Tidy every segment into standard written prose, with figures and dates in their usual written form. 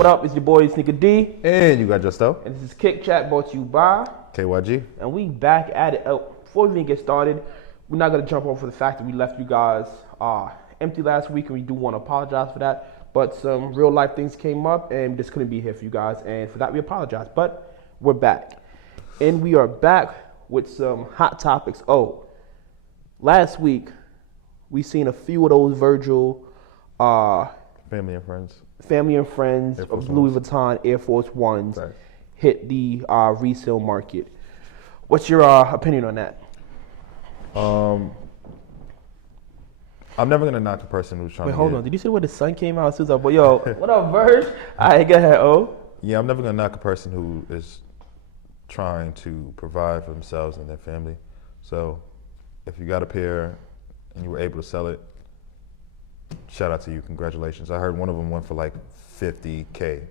What up? It's your boy Sneaker D. And you got Justo. And this is Kick Chat brought to you by KYG. And we back at it. Before we even get started, we're not going to jump over the fact that we left you guys empty last week, and we do want to apologize for that. But some real life things came up, and just couldn't be here for you guys. And for that, we apologize. But we're back. And we are back with some hot topics. Last week, we seen a few of those Virgil Family and friends of Louis Vuitton Air Force Ones right. hit the resale market. What's your opinion on that? I'm never gonna knock a person who's trying Wait, to hold on. Did you see where the sun came out? Susan, but yo, what up, Verge? All right, go ahead, O. Yeah, I'm never gonna knock a person who is trying to provide for themselves and their family. So, if you got a pair and you were able to sell it, shout out to you. Congratulations. I heard one of them went for like $50K.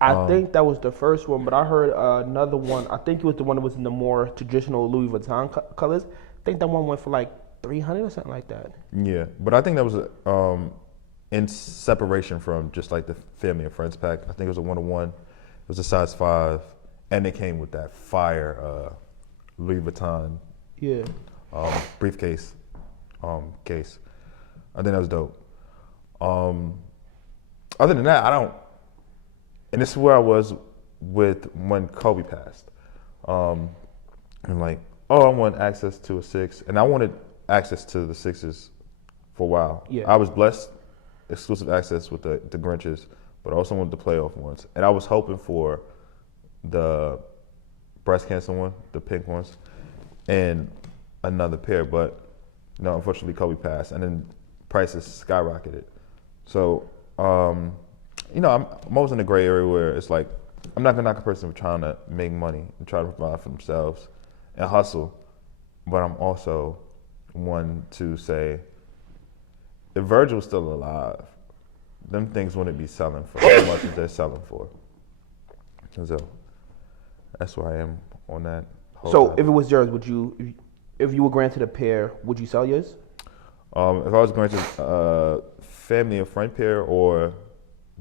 I think that was the first one, but I heard another one. I think it was the one that was in the more traditional Louis Vuitton colors. I think that one went for like 300 or something like that. Yeah, but I think that was in separation from just like the family and friends pack. I think it was a 1-to-1. It was a size 5, and it came with that fire Louis Vuitton briefcase case. I think that was dope. Other than that, I don't. And this is where I was with when Kobe passed. And like, I want access to a 6, and I wanted access to the 6s for a while. Yeah. I was blessed, exclusive access with the Grinches, but I also wanted the playoff ones. And I was hoping for the breast cancer one, the pink ones, and another pair. But no, unfortunately, Kobe passed, and then prices skyrocketed. So, I'm always in a gray area where it's like, I'm not gonna knock a person for trying to make money and try to provide for themselves and hustle, but I'm also one to say, if Virgil was still alive, them things wouldn't be selling for as much as they're selling for. So that's where I am on that whole topic. If it was yours, if you were granted a pair, would you sell yours? If I was granted family and friend pair or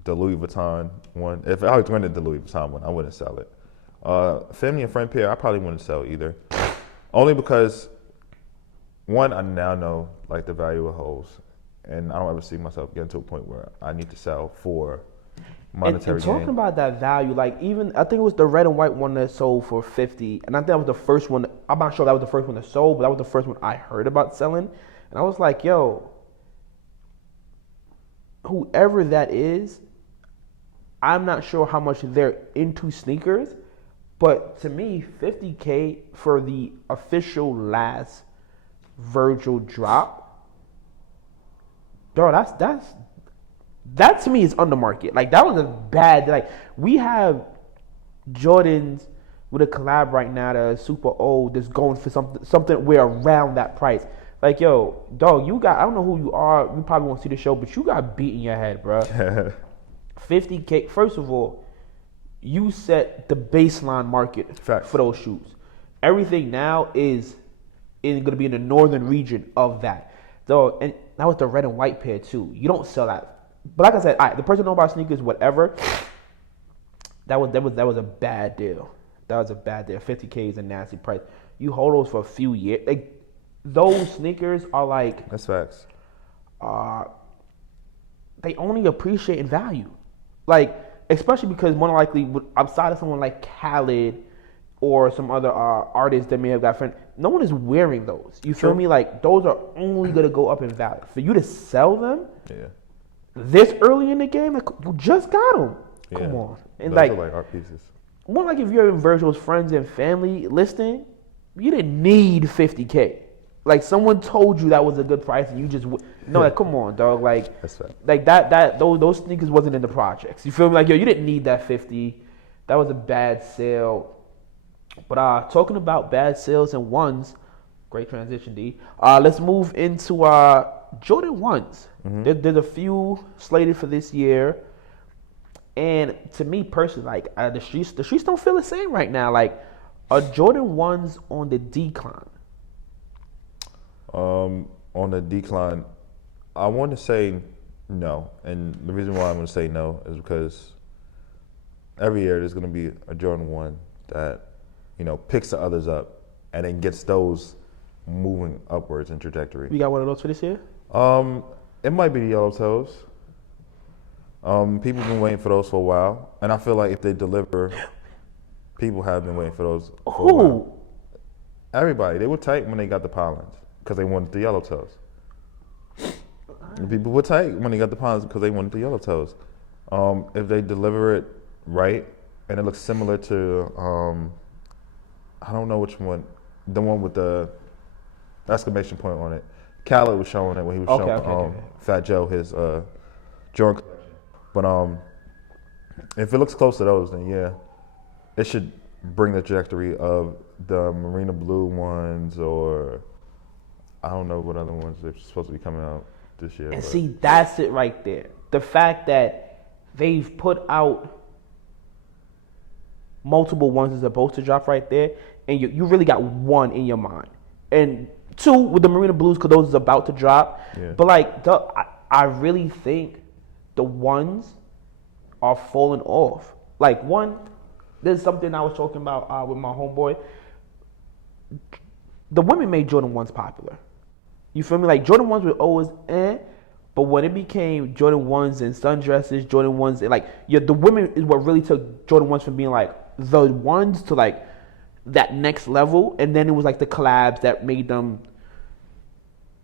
the Louis Vuitton one, if I was granted the Louis Vuitton one, I wouldn't sell it. Family and friend pair, I probably wouldn't sell either. Only because, one, I now know like the value of hoes, and I don't ever see myself getting to a point where I need to sell for monetary and talking gain. about that value, like even I think it was the red and white one that sold for 50, and I think that was the first one. I'm not sure that was the first one that sold, but that was the first one I heard about selling, and I was like, yo, whoever that is, I'm not sure how much they're into sneakers, but to me, 50K for the official last Virgil drop, bro, that to me is under market. Like, that was a bad, like, we have Jordans with a collab right now that is super old that's going for something way around that price. Like, yo, dog, I don't know who you are, you probably won't see the show, but you got beat in your head, bro. 50K, first of all, you set the baseline market for those shoes. Everything now is going to be in the northern region of that. Though, and that was the red and white pair too. You don't sell that. But like I said, the person know about sneakers, whatever. That was a bad deal. That was a bad deal. 50K is a nasty price. You hold those for a few years. Like, those sneakers are like, that's facts. They only appreciate in value. Like, especially because more than likely, outside of someone like Khaled or some other artists that may have got friends, no one is wearing those. You feel me? Like, those are only going to go up in value. For you to sell them this early in the game, like, you just got them. Yeah. Come on. And those are like art pieces. More like if you're in Virgil's friends and family listing, you didn't need 50K. Like, someone told you that was a good price, and you just like, come on, dog. Like, that's fact. Like those sneakers wasn't in the projects. You feel me? Like, yo, you didn't need that 50. That was a bad sale. But talking about bad sales and ones, great transition, D. Let's move into Jordan 1s. Mm-hmm. There's a few slated for this year, and to me personally, like, the streets don't feel the same right now. Like, are Jordan 1s on the decline? On the decline, I want to say no, and the reason why I'm going to say no is because every year there's going to be a Jordan 1 that, picks the others up and then gets those moving upwards in trajectory. You got one of those for this year? It might be the Yellow Toes. People have been waiting for those for a while, and I feel like if they deliver, people have been waiting for those for a while. Everybody. They were tight when they got the Pollens because they wanted the Yellow Toes. People were tight when they got the Pollens because they wanted the Yellow Toes. If they deliver it right, and it looks similar to, I don't know which one, the one with the exclamation point on it. Khaled was showing it when he was showing Fat Joe his Jordan collection. But if it looks close to those, then yeah, it should bring the trajectory of the Marina Blue ones, or I don't know what other ones they're supposed to be coming out this year. And see, that's it right there. The fact that they've put out multiple ones is supposed to drop right there, and you really got one in your mind, and two with the Marina Blues because those is about to drop. Yeah. But like, I really think the ones are falling off. Like one, there's something I was talking about with my homeboy. The women made Jordan 1s popular. You feel me? Like Jordan 1s were always but when it became Jordan 1s and sundresses, Jordan 1s, like the women is what really took Jordan 1s from being like the ones to like that next level, and then it was like the collabs that made them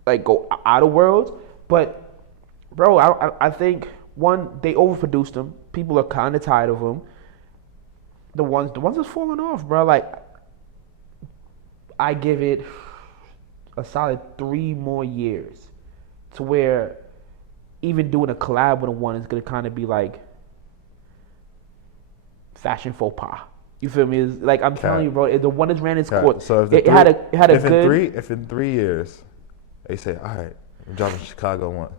like go out of worlds. But bro, I think one, they overproduced them. People are kind of tired of them. The ones is falling off, bro. Like I give it a solid 3 more years to where even doing a collab with a one is gonna kind of be like fashion faux pas. You feel me? It's like I'm telling you, bro. The one has ran its course. So if if in 3 years they say, all right, we're dropping Chicago one,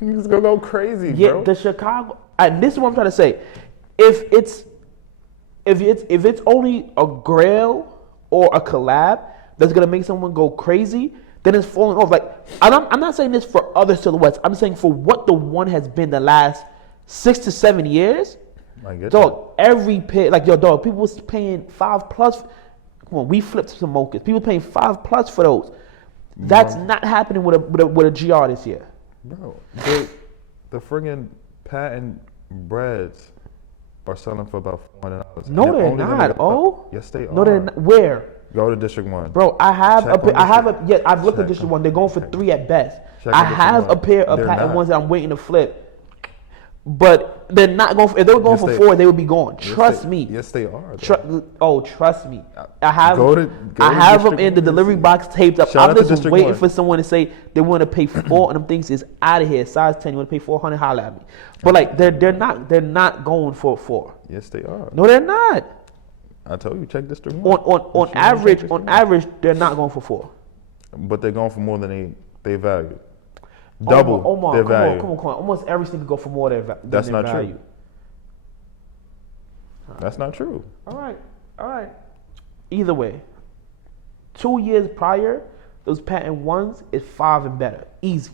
it's gonna go crazy, bro. Yeah, the Chicago. And this is what I'm trying to say. If it's only a grail or a collab that's gonna make someone go crazy, then it's falling off. Like I'm not saying this for other silhouettes. I'm saying for what the one has been the last 6 to 7 years. Dog, every pair, like yo, dog, people was paying $5+. Come on, we flipped some mochas. People paying $5+ for those. That's not happening with a GR this year. Bro, the friggin' patent breads are selling for about $400. No, they're not. Yes, they are. No, they're not. Where? Go to District 1. Bro, I've looked at District 1. They're going for 3 at best. I have a pair of patent ones that I'm waiting to flip. But they're not going for, if they were going for 4, they would be gone. Trust me. Yes, they are. Trust me. I have them in the delivery box taped up. I'm just waiting for someone to say they want to pay 4, and them things is out of here. Size 10, you want to pay $400, holla at me. But like they're not going for 4. Yes, they are. No, they're not. I told you, check District 1. On average, they're not going for 4. But they're going for more than they value. Double their value. Come on. Almost every single go for more than That's their not value. True. That's not true. All right. Either way, 2 years prior, those patent ones is 5 and better, easy.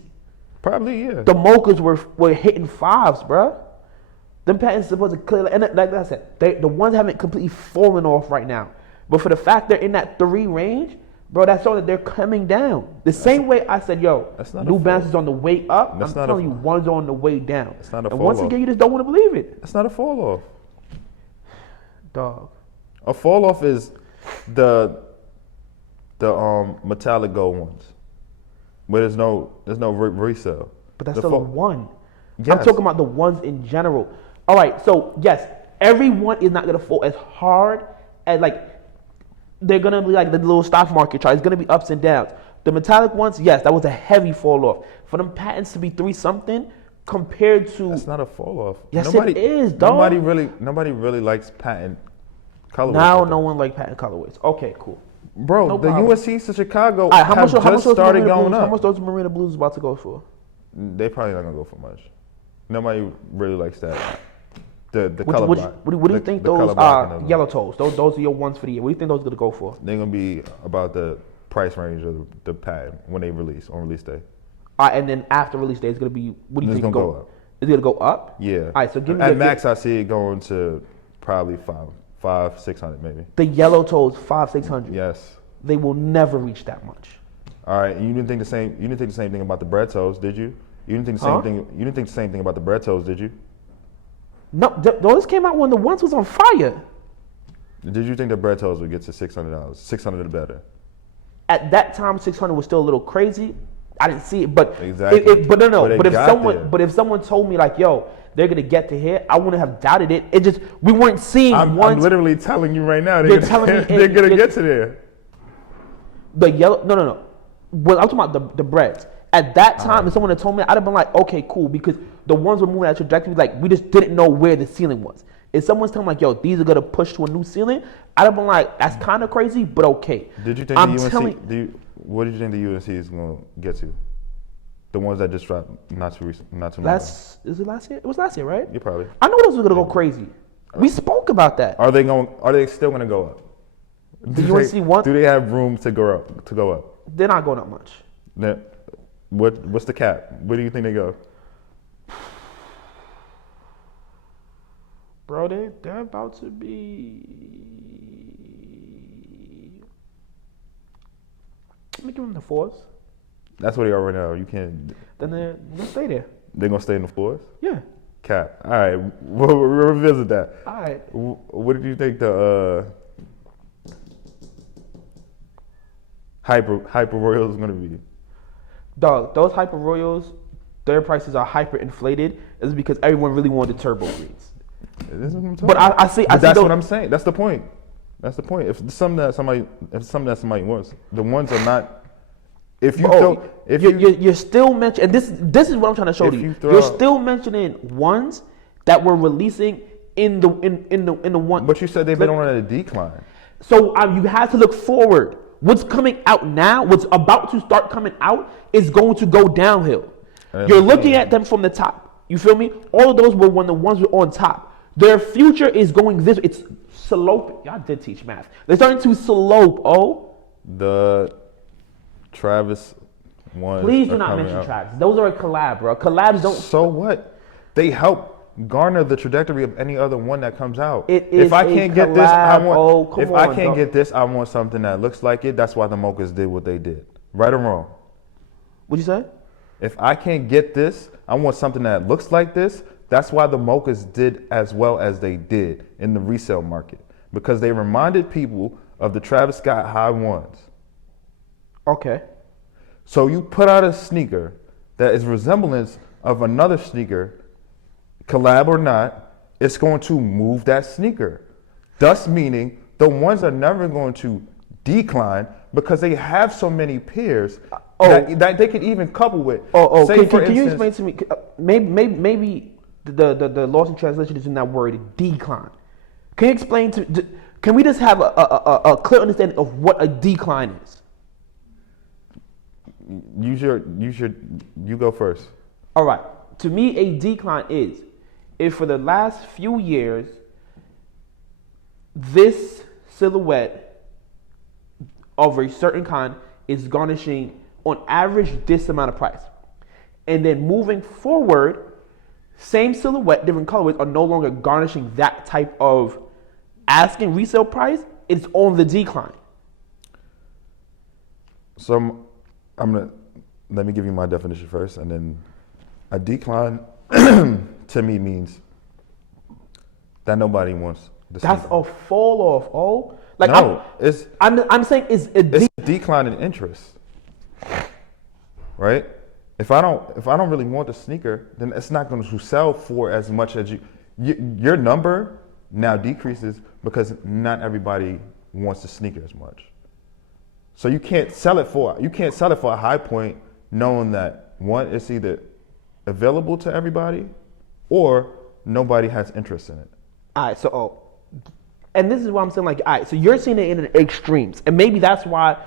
Probably, yeah. The mochas were hitting 5s, bro. Them patents supposed to clear, and like I said, the ones haven't completely fallen off right now. But for the fact they're in that 3 range, bro, that's all that they're coming down. Same way I said, yo, New Balance is on the way up. I'm telling you, one's on the way down. It's not a fall off. Once again, you just don't want to believe it. It's not a fall off. Dog. A fall off is the metallic gold ones, where there's no resale. But that's still one. Yes. I'm talking about the ones in general. All right, so yes, everyone is not gonna fall as hard as like. They're gonna be like the little stock market chart. It's gonna be ups and downs. The metallic ones, yes, that was a heavy fall off. For them patents to be 3 something compared to, that's not a fall off. Yes, it is, dog. Nobody really likes patent colorways. Now no one like patent colorways. Okay, cool. Bro, no the problem. UNC's to Chicago how much started going up. How much those Marina Blues about to go for? They probably not gonna go for much. Nobody really likes that. The color block. What do you think those Yellow Toes? Those are your ones for the year. What do you think those are gonna go for? They're gonna be about the price range of the patent when they release on release day. And then after release day, it's gonna be. What do you think? It's gonna go up. Is it gonna go up? Yeah. All right. So give me at max. I see it going to probably 600 maybe. The yellow toes 500-600. Yes. They will never reach that much. All right, and you didn't think the same. You didn't think the same thing about the bread toes, did you? You didn't think the same thing. You didn't think the same thing about the bread toes, did you? No, those came out when the ones was on fire. Did you think the bread toes would get to $600? 600 or better. At that time, 600 was still a little crazy. I didn't see it, but Exactly. but no. But But if there. if someone told me like, yo, they're gonna get to here, I wouldn't have doubted it. It just we weren't seeing I'm ones. literally telling you right now. You're telling me they're gonna get to there. The yellow, no. Well, I'm talking about the breads. At that time, if someone had told me, I'd have been like, okay, cool, because the ones were moving at a trajectory, like we just didn't know where the ceiling was. If someone's telling me like, yo, these are gonna push to a new ceiling, I'd have been like, that's kind of crazy, but okay. Did you think the UNC? What did you think the UNC is gonna get to? The ones that just dropped not too long ago. Is it last year? It was last year, right? You probably. I know those were gonna go crazy. We spoke about that. Are they still gonna go up? The UNC one? Do they have room to go up? They're not going up much. Now, what's the cap? Where do you think they go? Bro, they're about to be. Let me give them the fours. That's what they are right now. You can't. Then they're gonna stay there. They're gonna stay in the fours. Yeah. Cap. All right, we'll revisit that. All right. What did you think the Hyper Royals is gonna be? Dog, those Hyper Royals, their prices are hyper inflated. It's because everyone really wanted turbo greens. This is what I'm talking But about. I see. That's what I'm saying. That's the point. That's the point. If it's something that somebody wants, the ones are not. If you you're still mentioning, and this is what I'm trying to show you. You're still mentioning ones that were releasing in the one. But you said they've been on a decline. So you have to look forward. What's coming out now, what's about to start coming out, is going to go downhill. You're looking at them from the top. You feel me? All of those were when the ones were on top. Their future is going this. It's sloping. Y'all did teach math. They're starting to slope. The Travis ones. Please do not mention Travis. Those are a collab, bro. Collabs don't. So what? They help garner the trajectory of any other one that comes out. If I can't get this, I want. If I can't get this, I want something that looks like it. That's why the Mochas did what they did. Right or wrong? What'd you say? If I can't get this, I want something that looks like this. That's why the Mochas did as well as they did in the resale market, because they reminded people of the Travis Scott high ones. Okay. So you put out a sneaker that is resemblance of another sneaker, collab or not, it's going to move that sneaker. Thus meaning the ones are never going to decline because they have so many pairs that they can even couple with. Can you explain to me? Maybe the lost in translation is in that word decline. Can you explain to? Can we just have a clear understanding of what a decline is? You go first. All right. To me, a decline is if for the last few years, this silhouette of a certain kind is garnishing on average this amount of price. And then moving forward, same silhouette, different colorways are no longer garnishing that type of asking resale price. It's on the decline. So let me give you my definition first, and then a decline to me means that nobody wants. That's a fall off. Like no, I'm saying it's a decline in interest, right? If I don't really want the sneaker, then it's not going to sell for as much as your number now decreases because not everybody wants the sneaker as much. So you can't sell it for a high point, knowing that one, it's either available to everybody or nobody has interest in it. All right, and this is what I'm saying, like, all right, so you're seeing it in the extremes, and maybe that's why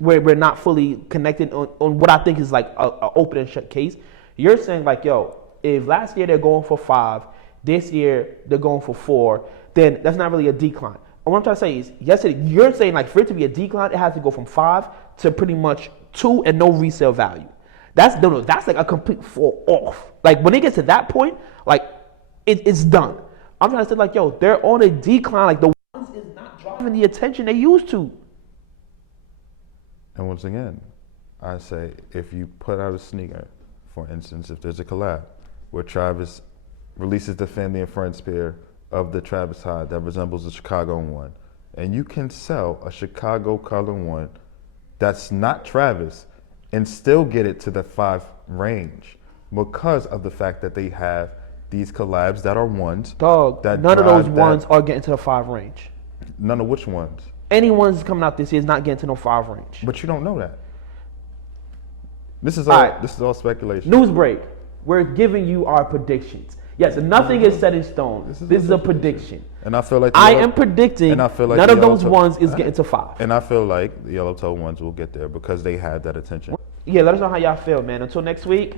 we're not fully connected on what I think is like a open and shut case. You're saying like, yo, if last year they're going for 5, this year they're going for 4, then that's not really a decline. And what I'm trying to say is, yes, you're saying like for it to be a decline, it has to go from 5 to pretty much 2 and no resale value. That's like a complete fall off. Like when it gets to that point, like it's done. I'm trying to say like, yo, they're on a decline. Like the ones is not driving the attention they used to. And once again, I say if you put out a sneaker, for instance, if there's a collab where Travis releases the Family and Friends pair of the Travis High that resembles the Chicago one, and you can sell a Chicago color one that's not Travis and still get it to the 5 range because of the fact that they have these collabs that are ones. Dog, that none of those drive ones are getting to the 5 range. None of which ones? Any ones coming out this year is not getting to no 5 range. But you don't know that. This is All all. right. This is all speculation. News break. We're giving you our predictions. Yes, nothing is set in stone. This is a prediction. And I feel like I am predicting and I feel like none the of those yellow toe- ones is getting to 5. And I feel like the yellow toe ones will get there because they have that attention. Yeah, let us know how y'all feel, man. Until next week.